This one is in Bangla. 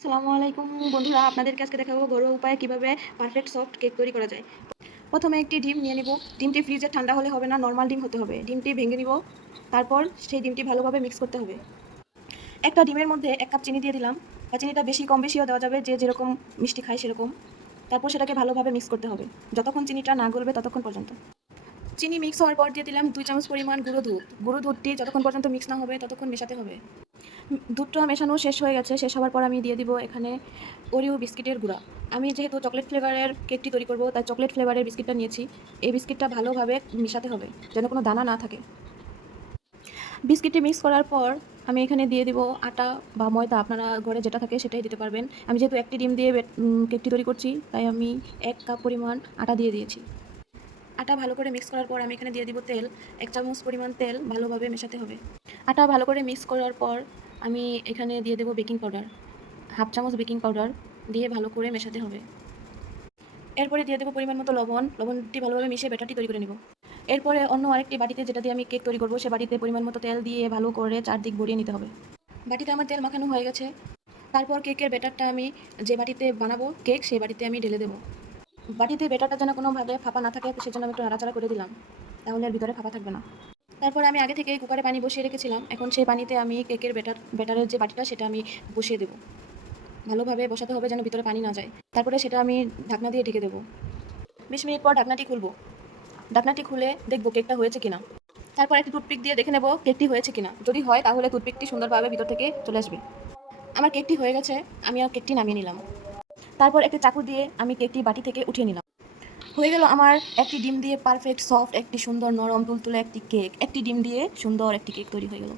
আসসালামু আলাইকুম বন্ধুরা, আপনাদেরকে আজকে দেখাবো ঘরোয়া উপায়ে কিভাবে পারফেক্ট সফট কেক তৈরি করা যায়। প্রথমে একটি ডিম নিয়ে নিব। ডিমটি ফ্রিজে ঠান্ডা হলে হবে না, নরমাল ডিম হতে হবে। ডিমটি ভেঙে নিব, তারপর সেই ডিমটি ভালোভাবে মিক্স করতে হবে। একটা ডিমের মধ্যে 1 কাপ চিনি দিয়ে দিলাম, বা চিনিটা বেশি কম বেশিও দেওয়া যাবে, যে যেরকম মিষ্টি খায় সেরকম। তারপর সেটাকে ভালোভাবে মিক্স করতে হবে যতক্ষণ চিনিটা না গলবে ততক্ষণ পর্যন্ত। চিনি মিক্স হওয়ার পর দিয়ে দিলাম 2 চামচ পরিমাণ গুঁড়ো দুধ। গুঁড়ো দুধটি যতক্ষণ পর্যন্ত মিক্স না হবে ততক্ষণ মেশাতে হবে। দুধটা মেশানো শেষ হয়ে গেছে। শেষ হওয়ার পর আমি দিয়ে দিব এখানে ওরিও বিস্কিটের গুঁড়া। আমি যেহেতু চকলেট ফ্লেভারের কেকটি তৈরি করব, তাই চকলেট ফ্লেভারের বিস্কিটটা নিয়েছি। এই বিস্কিটটা ভালোভাবে মেশাতে হবে যেন কোনো দানা না থাকে। বিস্কিটটি মিক্স করার পর আমি এখানে দিয়ে দিব আটা বা ময়দা, আপনারা ঘরে যেটা থাকে সেটাই দিতে পারবেন। আমি যেহেতু একটি ডিম দিয়ে কেকটি তৈরি করছি, তাই আমি 1 কাপ পরিমাণ আটা দিয়ে দিয়েছি। আটা ভালো করে মিক্স করার পর আমি এখানে দিয়ে দিব তেল। 1 চামচ পরিমাণ তেল ভালোভাবে মেশাতে হবে। আটা ভালো করে মিক্স করার পর আমি এখানে দিয়ে দেব বেকিং পাউডার। 1/2 চামচ বেকিং পাউডার দিয়ে ভালো করে মেশাতে হবে। এরপরে দিয়ে দেব পরিমাণ মতো লবণ। লবণটি ভালোভাবে মিশিয়ে ব্যাটারটি তৈরি করে নেব। এরপরে অন্য আরেকটি বাটিতে, যেটা দিয়ে আমি কেক তৈরি করব, সে বাটিতে পরিমাণ মতো তেল দিয়ে ভালো করে চারদিক ভরিয়ে নিতে হবে। বাটিতে আমার তেল মাখানো হয়ে গেছে। তারপর কেকের ব্যাটারটা আমি যে বাটিতে বানাবো কেক, সেই বাটিতে আমি ঢেলে দেব। বাটিতে ব্যাটারটা যেন কোনোভাবে ফাঁপা না থাকে, সেজন্য আমি একটু নাড়াচাড়া করে দিলাম, তাহলে আর ভিতরে ফাঁপা থাকবে না। তারপর আমি আগে থেকে কুকারে পানি বসিয়ে রেখেছিলাম। এখন সেই পানিতে আমি কেকের ব্যাটারের যে বাটিটা, সেটা আমি বসিয়ে দেব। ভালোভাবে বসাতে হবে যেন ভিতরে পানি না যায়। তারপরে সেটা আমি ঢাকনা দিয়ে ঢেকে দেবো। 20 মিনিট পর ঢাকনাটি খুলবো। ঢাকনাটি খুলে দেখবো কেকটা হয়েছে কিনা। তারপর একটি টুথপিক দিয়ে দেখে নেব কেকটি হয়েছে কিনা। যদি হয় তাহলে টুথপিকটি সুন্দরভাবে ভিতর থেকে চলে আসবে। আমার কেকটি হয়ে গেছে। আমি কেকটি নামিয়ে নিলাম। তারপর একটি চাকু দিয়ে আমি কেকটি বাটি থেকে উঠিয়ে নিলাম। হয়ে গেল আমার একটি ডিম দিয়ে পারফেক্ট সফট, একটি সুন্দর নরম তুলতুলে একটি কেক। একটি ডিম দিয়ে সুন্দর একটি কেক তৈরি হয়ে গেল।